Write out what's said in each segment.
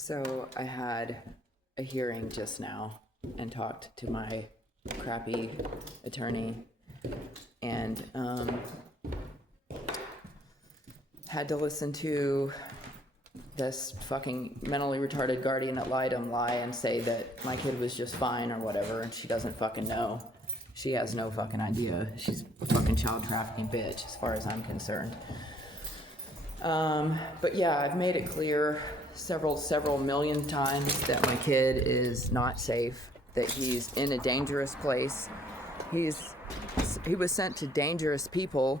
So I had a hearing just now and talked to my crappy attorney and had to listen to this fucking mentally retarded guardian ad litem lie and say that my kid was just fine or whatever, and she doesn't fucking know. She has no fucking idea. She's a fucking child trafficking bitch as far as I'm concerned. But yeah, I've made it clear several million times that my kid is not safe, that he's in a dangerous place. He was sent to dangerous people.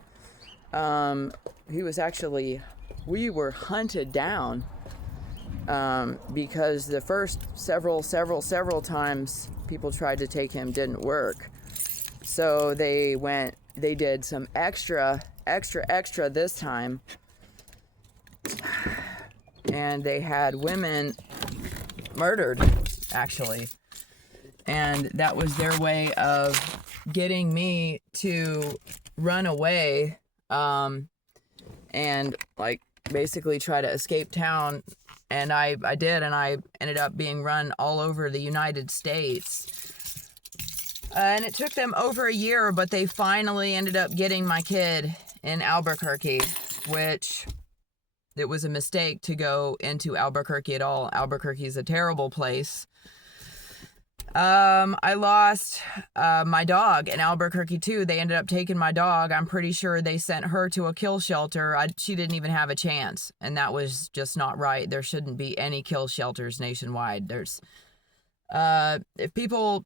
We were hunted down because the first several times people tried to take him didn't work. So they did some extra this time. And they had women murdered, actually. And that was their way of getting me to run away, and like basically try to escape town. And I did, and I ended up being run all over the United States. And it took them over a year, but they finally ended up getting my kid in Albuquerque, which it was a mistake to go into Albuquerque at all. Albuquerque is a terrible place. I lost my dog in Albuquerque too. They ended up taking my dog. I'm pretty sure they sent her to a kill shelter. She didn't even have a chance, and that was just not right. There shouldn't be any kill shelters nationwide. There's if people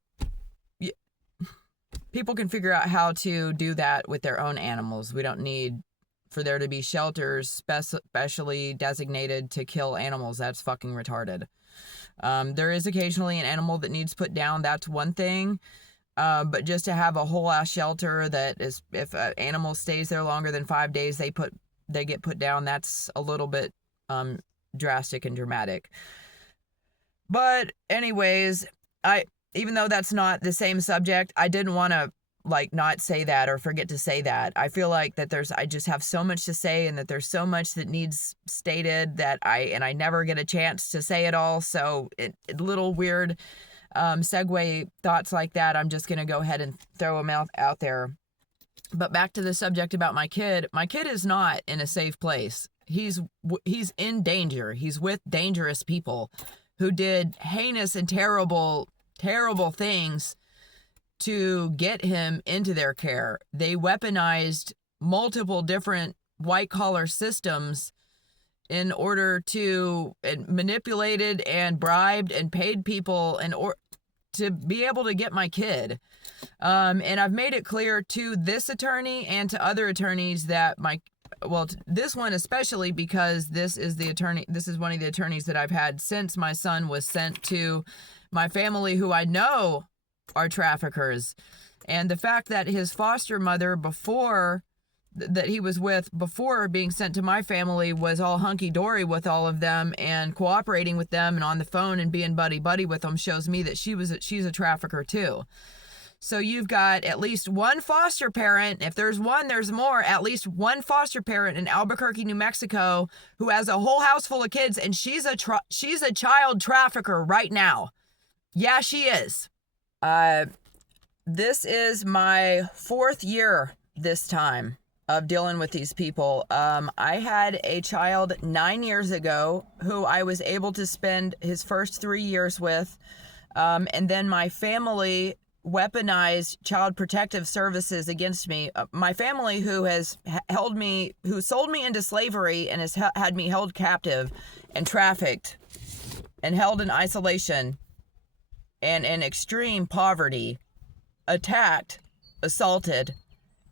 can figure out how to do that with their own animals. We don't need for there to be shelters specially designated to kill animals. That's fucking retarded. There is occasionally an animal that needs put down. That's one thing. But just to have a whole ass shelter that is, if an animal stays there longer than 5 days, they get put down. That's a little bit drastic and dramatic. But anyways, even though that's not the same subject, I didn't want to not say that or forget to say that. I feel like that I just have so much to say, and that there's so much that needs stated that I never get a chance to say it all. So little weird segue thoughts like that, I'm just going to go ahead and throw them out there. But back to the subject about my kid. My kid is not in a safe place. He's in danger. He's with dangerous people who did heinous and terrible things to get him into their care. They weaponized multiple different white-collar systems in order to manipulated and bribed and paid people to be able to get my kid. And I've made it clear to this attorney and to other attorneys that this one especially, because this is one of the attorneys that I've had since my son was sent to my family, who I know are traffickers. And the fact that his foster mother that he was with before being sent to my family was all hunky-dory with all of them and cooperating with them and on the phone and being buddy-buddy with them shows me that she's a trafficker too. So you've got at least one foster parent. If there's one, there's more. At least one foster parent in Albuquerque, New Mexico, who has a whole house full of kids, and she's a child trafficker right now. Yeah, she is. This is my 4th year this time of dealing with these people. I had a child 9 years ago who I was able to spend his first 3 years with. And then my family weaponized child protective services against me. My family who sold me into slavery and has had me held captive and trafficked and held in isolation and in extreme poverty, attacked, assaulted,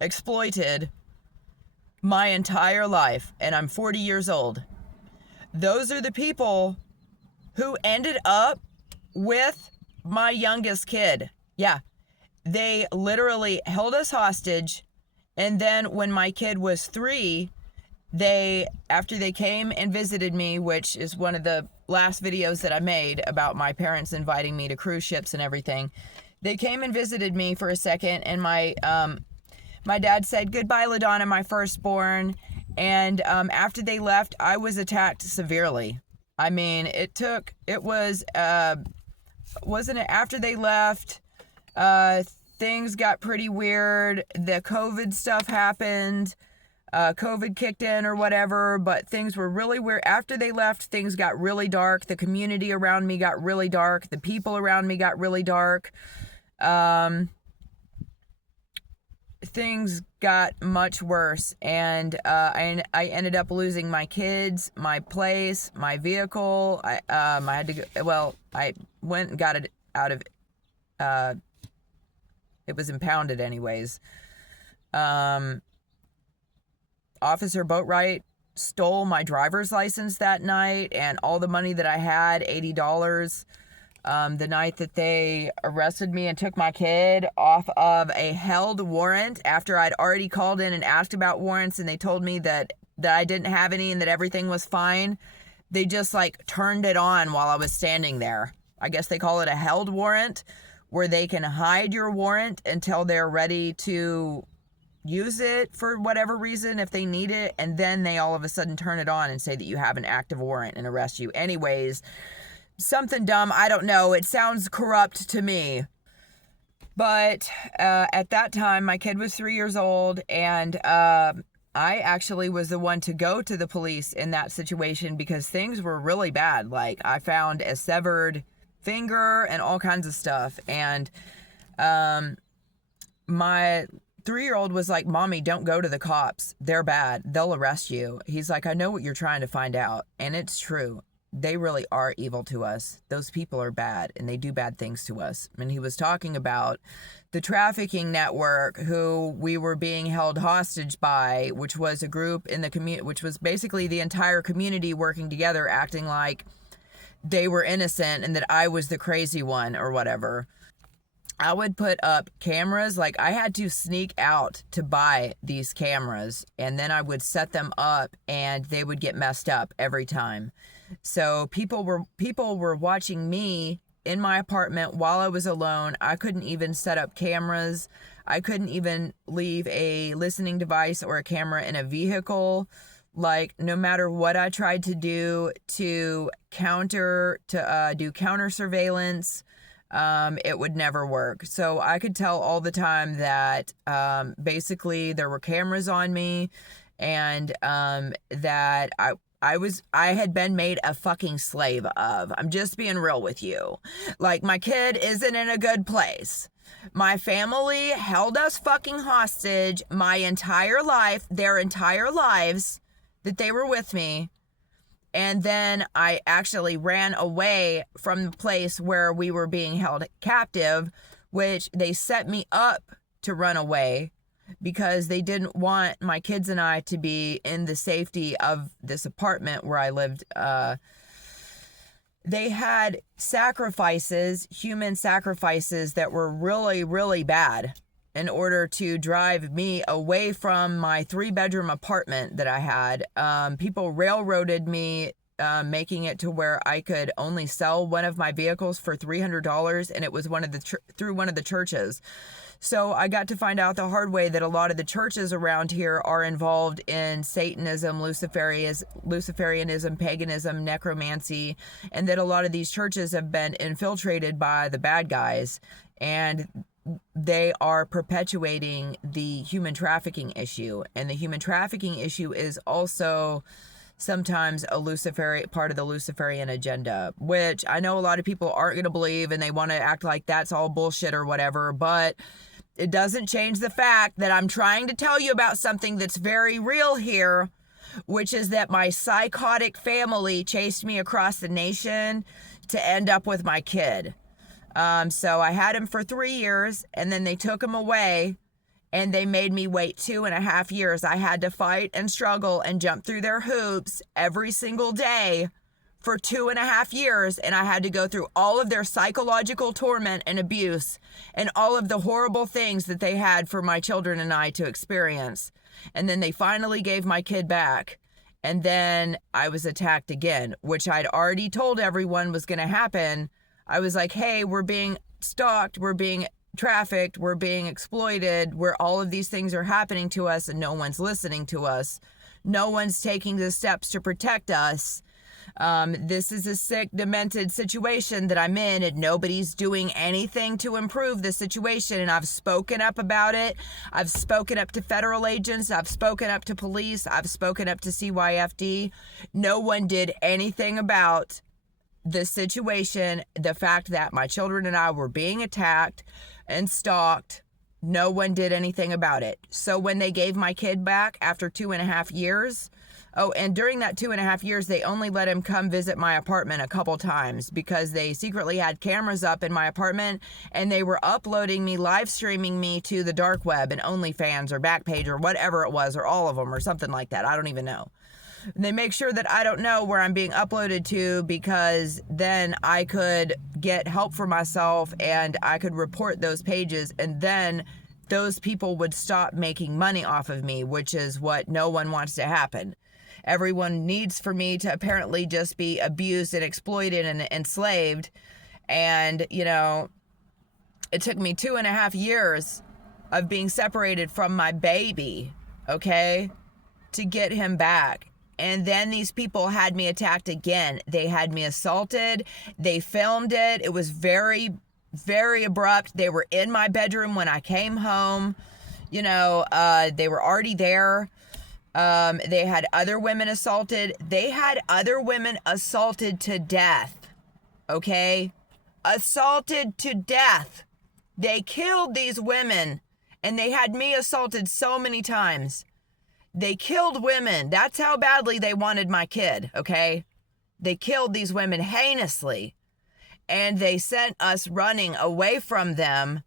exploited my entire life, and I'm 40 years old. Those are the people who ended up with my youngest kid. Yeah, they literally held us hostage, and then when my kid was 3, after they came and visited me, which is one of the last videos that I made about my parents inviting me to cruise ships and everything, they came and visited me for a second, and my dad said, "Goodbye, LaDonna, my firstborn." And after they left, I was attacked severely. I mean, wasn't it after they left, things got pretty weird. The COVID stuff happened. COVID kicked in or whatever, but things were really weird. After they left, things got really dark. The community around me got really dark. The people around me got really dark. Things got much worse, and I ended up losing my kids, my place, my vehicle. I had to go, well, I went and got it out of, it was impounded anyways. Officer Boatwright stole my driver's license that night and all the money that I had, $80. The night that they arrested me and took my kid off of a held warrant after I'd already called in and asked about warrants, and they told me that I didn't have any and that everything was fine. They just like turned it on while I was standing there. I guess they call it a held warrant, where they can hide your warrant until they're ready to use it for whatever reason if they need it, and then they all of a sudden turn it on and say that you have an active warrant and arrest you. Anyways, something dumb, I don't know. It sounds corrupt to me. But at that time, my kid was 3 years old, and I actually was the one to go to the police in that situation because things were really bad. Like, I found a severed finger and all kinds of stuff. And my 3-year-old was like, "Mommy, don't go to the cops. They're bad. They'll arrest you." He's like, "I know what you're trying to find out." And it's true. They really are evil to us. Those people are bad, and they do bad things to us. And he was talking about the trafficking network who we were being held hostage by, which was a group in the community, which was basically the entire community working together, acting like they were innocent and that I was the crazy one or whatever. I would put up cameras, like I had to sneak out to buy these cameras, and then I would set them up and they would get messed up every time. So people were watching me in my apartment while I was alone. I couldn't even set up cameras. I couldn't even leave a listening device or a camera in a vehicle. Like, no matter what I tried to do to do counter surveillance, it would never work. So I could tell all the time that basically there were cameras on me, and that I had been made a fucking slave of. I'm just being real with you. Like, my kid isn't in a good place. My family held us fucking hostage my entire life, their entire lives that they were with me. And then I actually ran away from the place where we were being held captive, which they set me up to run away because they didn't want my kids and I to be in the safety of this apartment where I lived. They had sacrifices, human sacrifices that were really, really bad in order to drive me away from my 3-bedroom apartment that I had. People railroaded me, making it to where I could only sell one of my vehicles for $300, and it was through one of the churches. So I got to find out the hard way that a lot of the churches around here are involved in Satanism, Luciferianism, paganism, necromancy, and that a lot of these churches have been infiltrated by the bad guys, and they are perpetuating the human trafficking issue. And the human trafficking issue is also sometimes a part of the Luciferian agenda, which I know a lot of people aren't going to believe, and they want to act like that's all bullshit or whatever, but it doesn't change the fact that I'm trying to tell you about something that's very real here, which is that my psychotic family chased me across the nation to end up with my kid. So I had him for 3 years, and then they took him away, and they made me wait 2.5 years. I had to fight and struggle and jump through their hoops every single day for 2.5 years, and I had to go through all of their psychological torment and abuse and all of the horrible things that they had for my children and I to experience. And then they finally gave my kid back, and then I was attacked again, which I'd already told everyone was going to happen. I was like, hey, we're being stalked, we're being trafficked, we're being exploited, where all of these things are happening to us, and no one's listening to us. No one's taking the steps to protect us. This is a sick, demented situation that I'm in, and nobody's doing anything to improve the situation. And I've spoken up about it. I've spoken up to federal agents. I've spoken up to police. I've spoken up to CYFD. No one did anything about the situation, the fact that my children and I were being attacked and stalked. No one did anything about it. So when they gave my kid back after 2.5 years, and during that 2.5 years, they only let him come visit my apartment a couple times because they secretly had cameras up in my apartment and they were uploading me, live streaming me to the dark web and OnlyFans or Backpage or whatever it was, or all of them or something like that. I don't even know. And they make sure that I don't know where I'm being uploaded to, because then I could get help for myself and I could report those pages, and then those people would stop making money off of me, which is what no one wants to happen. Everyone needs for me to apparently just be abused and exploited and enslaved. And, you know, it took me 2.5 years of being separated from my baby, okay, to get him back. And then these people had me attacked again. They had me assaulted. They filmed it. It was very, very abrupt. They were in my bedroom when I came home. You know, they were already there. They had other women assaulted. They had other women assaulted to death. Okay? Assaulted to death. They killed these women, and they had me assaulted so many times. They killed women. That's how badly they wanted my kid, okay? They killed these women heinously, and they sent us running away from them,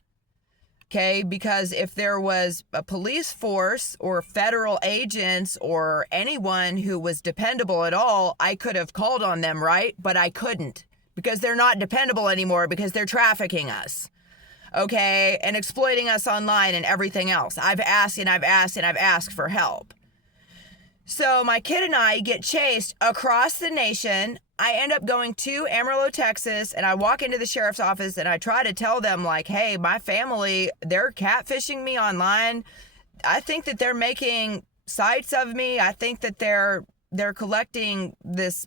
okay? Because if there was a police force or federal agents or anyone who was dependable at all, I could have called on them, right? But I couldn't, because they're not dependable anymore, because they're trafficking us, okay? And exploiting us online and everything else. I've asked and I've asked and I've asked for help. So my kid and I get chased across the nation. I end up going to Amarillo, Texas, and I walk into the sheriff's office and I try to tell them, like, hey, my family, they're catfishing me online. I think that they're making sites of me. I think that they're collecting this.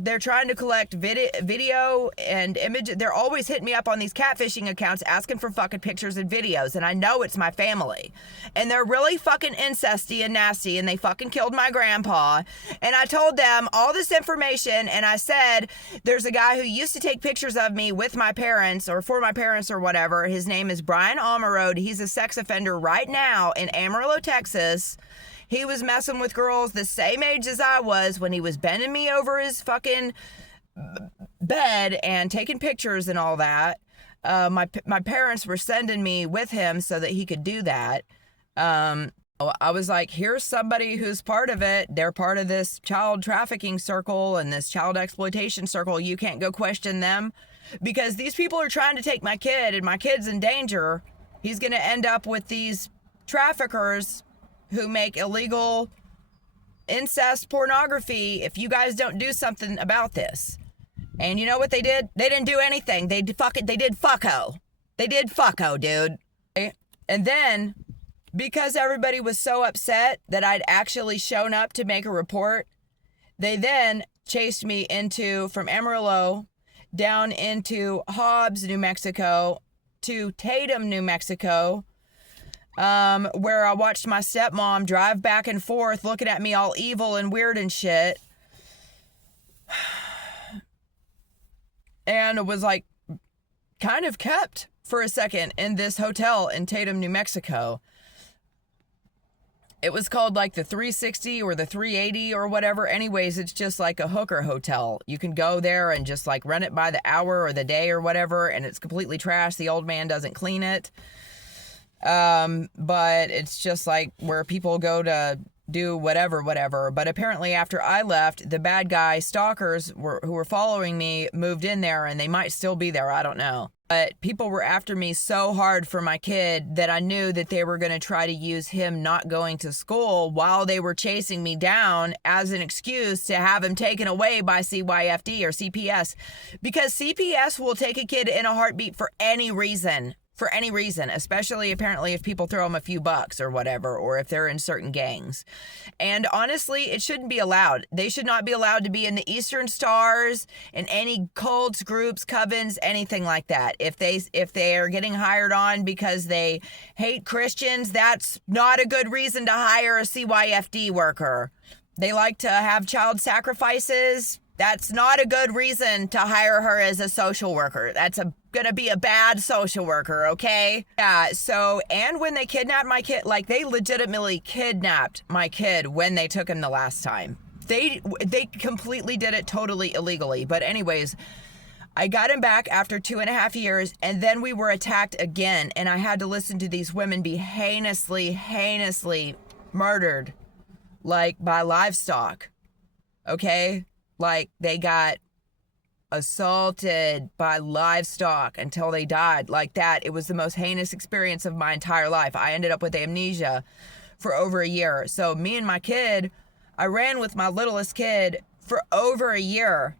They're trying to collect video and image. They're always hitting me up on these catfishing accounts asking for fucking pictures and videos, and I know it's my family. And they're really fucking incesty and nasty, and they fucking killed my grandpa. And I told them all this information, and I said, there's a guy who used to take pictures of me with my parents or for my parents or whatever. His name is Brian Almerode. He's a sex offender right now in Amarillo, Texas. He was messing with girls the same age as I was when he was bending me over his fucking bed and taking pictures and all that. My parents were sending me with him so that he could do that. I was like, here's somebody who's part of it. They're part of this child trafficking circle and this child exploitation circle. You can't go question them, because these people are trying to take my kid, and my kid's in danger. He's going to end up with these traffickers who make illegal incest pornography if you guys don't do something about this. And you know what they did? They didn't do anything. They did fucko. They did fucko, dude. And then, because everybody was so upset that I'd actually shown up to make a report, they then chased me from Amarillo down into Hobbs, New Mexico, to Tatum, New Mexico, where I watched my stepmom drive back and forth looking at me all evil and weird and shit. And it was like kind of kept for a second in this hotel in Tatum, New Mexico. It was called like the 360 or the 380 or whatever. Anyways, it's just like a hooker hotel. You can go there and just like rent it by the hour or the day or whatever, and it's completely trash. The old man doesn't clean it. But it's just like where people go to do whatever. But apparently after I left, the bad guy stalkers who were following me moved in there, and they might still be there. I don't know. But people were after me so hard for my kid that I knew that they were going to try to use him not going to school while they were chasing me down as an excuse to have him taken away by CYFD or CPS, because CPS will take a kid in a heartbeat for any reason. for any reason, especially apparently if people throw them a few bucks or whatever, or if they're in certain gangs. And honestly, it shouldn't be allowed. They should not be allowed to be in the Eastern Stars, in any cults, groups, covens, anything like that. If they are getting hired on because they hate Christians, that's not a good reason to hire a CYFD worker. They like to have child sacrifices. That's not a good reason to hire her as a social worker. That's gonna be a bad social worker, okay? Yeah, so, and when they kidnapped my kid, like, they legitimately kidnapped my kid when they took him the last time. They completely did it totally illegally. But anyways, I got him back after 2.5 years, and then we were attacked again, and I had to listen to these women be heinously murdered, like, by livestock, okay? Like, they got assaulted by livestock until they died, like that. It was the most heinous experience of my entire life. I ended up with amnesia for over a year. So me and my kid, I ran with my littlest kid for over a year.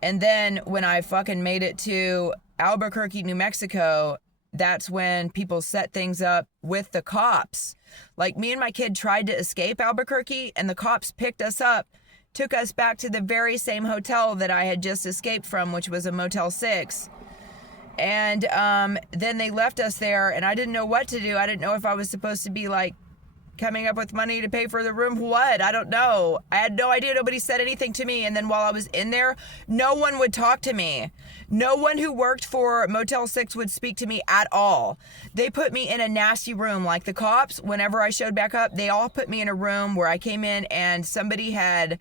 And then when I fucking made it to Albuquerque, New Mexico, that's when people set things up with the cops. Like, me and my kid tried to escape Albuquerque, and the cops picked us up, took us back to the very same hotel that I had just escaped from, which was a Motel 6. And then they left us there, and I didn't know what to do. I didn't know if I was supposed to be, like, coming up with money to pay for the room. What? I don't know. I had no idea. Nobody said anything to me. And then while I was in there, no one would talk to me. No one who worked for Motel 6 would speak to me at all. They put me in a nasty room. Like, the cops, whenever I showed back up, they all put me in a room where I came in and somebody had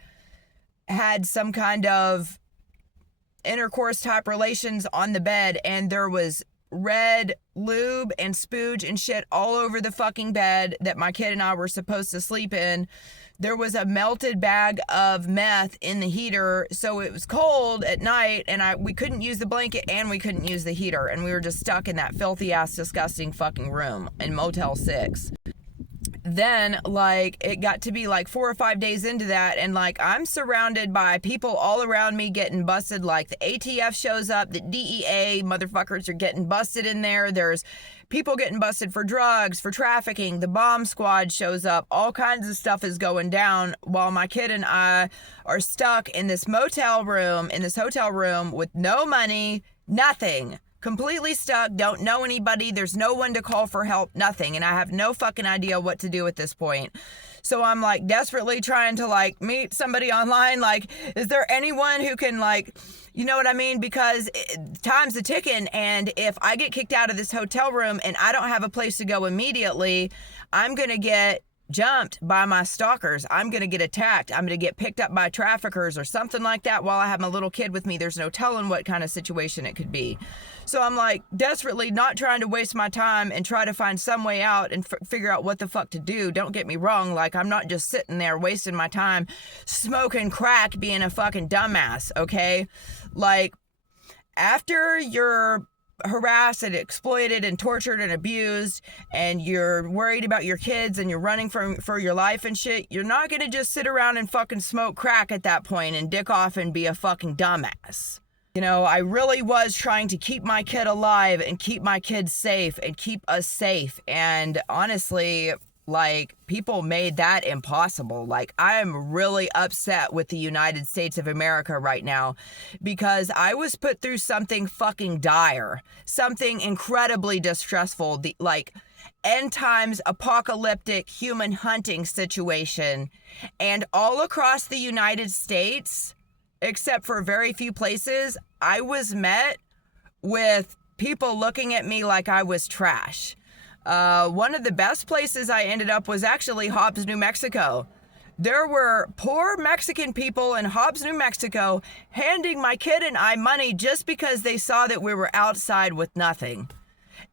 some kind of intercourse type relations on the bed, and there was red lube and spooge and shit all over the fucking bed that my kid and I were supposed to sleep in. There was a melted bag of meth in the heater, so it was cold at night, and we couldn't use the blanket and we couldn't use the heater, and we were just stuck in that filthy ass disgusting fucking room in Motel 6. Then, like, it got to be like 4 or 5 days into that, and like, I'm surrounded by people all around me getting busted. Like, the ATF shows up, the DEA motherfuckers are getting busted in there. There's people getting busted for drugs, for trafficking. The bomb squad shows up. All kinds of stuff is going down while my kid and I are stuck in this motel room, in this hotel room, with no money, nothing. Completely stuck, don't know anybody, there's no one to call for help, nothing, and I have no fucking idea what to do at this point. So I'm, like, desperately trying to, like, meet somebody online. Like, is there anyone who can, like, you know what I mean? Because time's a ticking, and if I get kicked out of this hotel room and I don't have a place to go immediately, I'm gonna get jumped by my stalkers. I'm going to get attacked. I'm going to get picked up by traffickers or something like that while I have my little kid with me. There's no telling what kind of situation it could be. So I'm, like, desperately not trying to waste my time and try to find some way out and figure out what the fuck to do. Don't get me wrong. Like, I'm not just sitting there wasting my time smoking crack being a fucking dumbass, okay? Like, after you're harassed and exploited and tortured and abused, and you're worried about your kids, and you're running for your life and shit, you're not gonna just sit around and fucking smoke crack at that point and dick off and be a fucking dumbass. You know, I really was trying to keep my kid alive and keep my kids safe and keep us safe, and honestly, like, people made that impossible. Like, I am really upset with the United States of America right now, because I was put through something fucking dire, something incredibly distressful, like, end times apocalyptic human hunting situation, and all across the United States, except for very few places, I was met with people looking at me like I was trash. One of the best places I ended up was actually Hobbs, New Mexico. There were poor Mexican people in Hobbs, New Mexico, handing my kid and I money just because they saw that we were outside with nothing.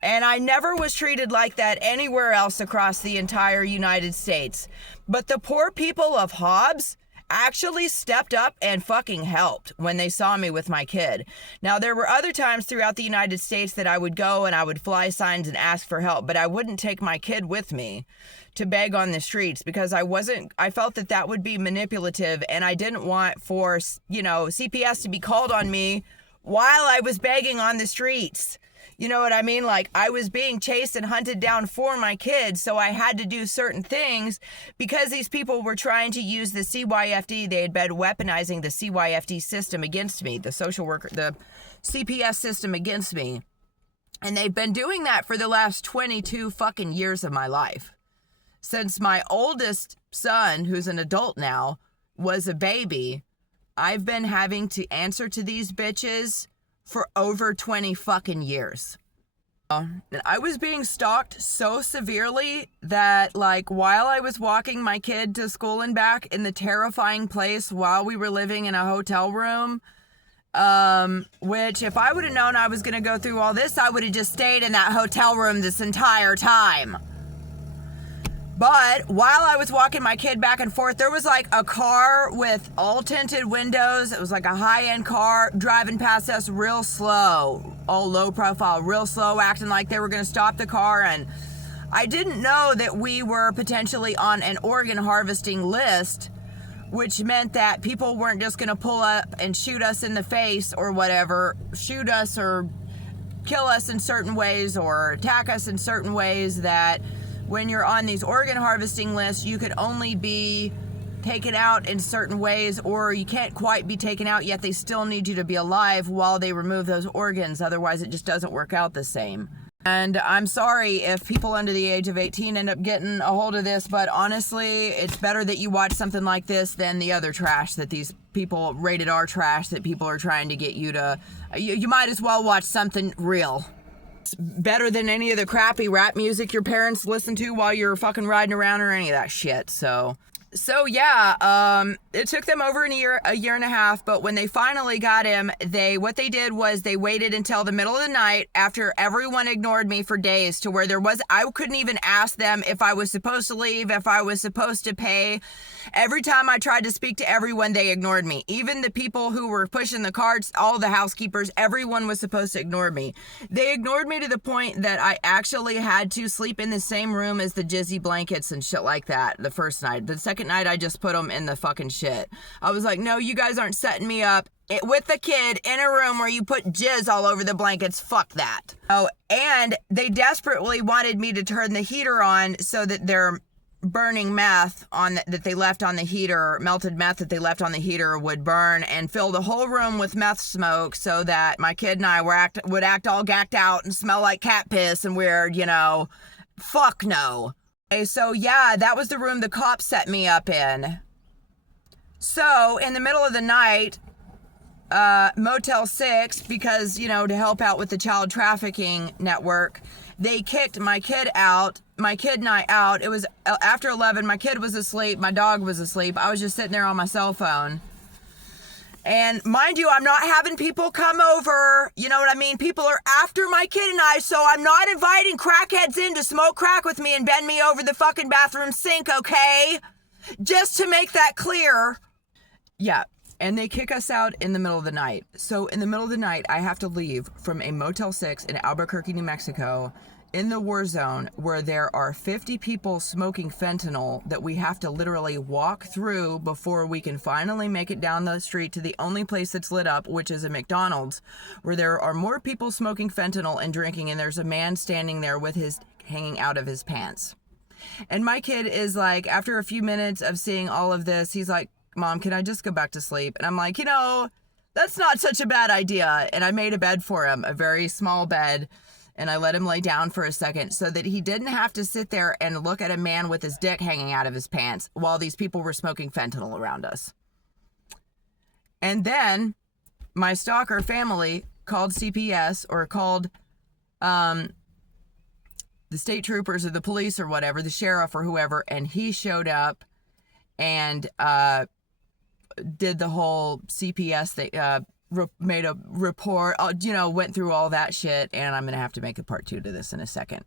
And I never was treated like that anywhere else across the entire United States. But the poor people of Hobbs actually stepped up and fucking helped when they saw me with my kid. Now, there were other times throughout the United States that I would go and I would fly signs and ask for help, but I wouldn't take my kid with me to beg on the streets, because I felt that would be manipulative, and I didn't want for, CPS to be called on me while I was begging on the streets. You know what I mean? Like, I was being chased and hunted down for my kids, so I had to do certain things because these people were trying to use the CYFD. They had been weaponizing the CYFD system against me, the social worker, the CPS system against me. And they've been doing that for the last 22 fucking years of my life. Since my oldest son, who's an adult now, was a baby, I've been having to answer to these bitches for over 20 fucking years. And I was being stalked so severely that, like, while I was walking my kid to school and back in the terrifying place while we were living in a hotel room, which if I would have known I was going to go through all this, I would have just stayed in that hotel room this entire time. But while I was walking my kid back and forth, there was like a car with all tinted windows. It was like a high-end car driving past us real slow, all low profile, real slow, acting like they were going to stop the car. And I didn't know that we were potentially on an organ harvesting list, which meant that people weren't just going to pull up and shoot us in the face or whatever, shoot us or kill us in certain ways or attack us in certain ways. That when you're on these organ harvesting lists, you could only be taken out in certain ways, or you can't quite be taken out, yet they still need you to be alive while they remove those organs. Otherwise, it just doesn't work out the same. And I'm sorry if people under the age of 18 end up getting a hold of this, but honestly, it's better that you watch something like this than the other trash that these people, rated R trash, that people are trying to get you to... You might as well watch something real. Better than any of the crappy rap music your parents listen to while you're fucking riding around or any of that shit. So yeah, it took them over a year and a half, but when they finally got him, what they did was they waited until the middle of the night after everyone ignored me for days, to where I couldn't even ask them if I was supposed to leave, if I was supposed to pay. Every time I tried to speak to everyone, they ignored me. Even the people who were pushing the carts, all the housekeepers, everyone was supposed to ignore me. They ignored me to the point that I actually had to sleep in the same room as the jizzy blankets and shit like that the first night. The second night, I just put them in the fucking shit. I was like, no, you guys aren't setting me up with the kid in a room where you put jizz all over the blankets. Fuck that. Oh, and they desperately wanted me to turn the heater on so that their burning meth that they left on the heater, melted meth that they left on the heater, would burn and fill the whole room with meth smoke, so that my kid and I would act all gacked out and smell like cat piss and weird, fuck no. Okay, so yeah, that was the room the cops set me up in. So in the middle of the night, Motel 6, because, to help out with the child trafficking network, they kicked my kid and I out. It was after 11. My kid was asleep. My dog was asleep. I was just sitting there on my cell phone. And mind you, I'm not having people come over. You know what I mean? People are after my kid and I, so I'm not inviting crackheads in to smoke crack with me and bend me over the fucking bathroom sink, okay? Just to make that clear. Yeah. And they kick us out in the middle of the night. So in the middle of the night, I have to leave from a Motel 6 in Albuquerque, New Mexico, in the war zone, where there are 50 people smoking fentanyl that we have to literally walk through before we can finally make it down the street to the only place that's lit up, which is a McDonald's, where there are more people smoking fentanyl and drinking, and there's a man standing there with his hanging out of his pants. And my kid is like, after a few minutes of seeing all of this, he's like, Mom, can I just go back to sleep? And I'm like, that's not such a bad idea. And I made a bed for him, a very small bed, and I let him lay down for a second so that he didn't have to sit there and look at a man with his dick hanging out of his pants while these people were smoking fentanyl around us. And then my stalker family called CPS, or called the state troopers or the police or whatever, the sheriff or whoever, and he showed up and did the whole CPS thing, made a report, went through all that shit, and I'm going to have to make a part 2 to this in a second.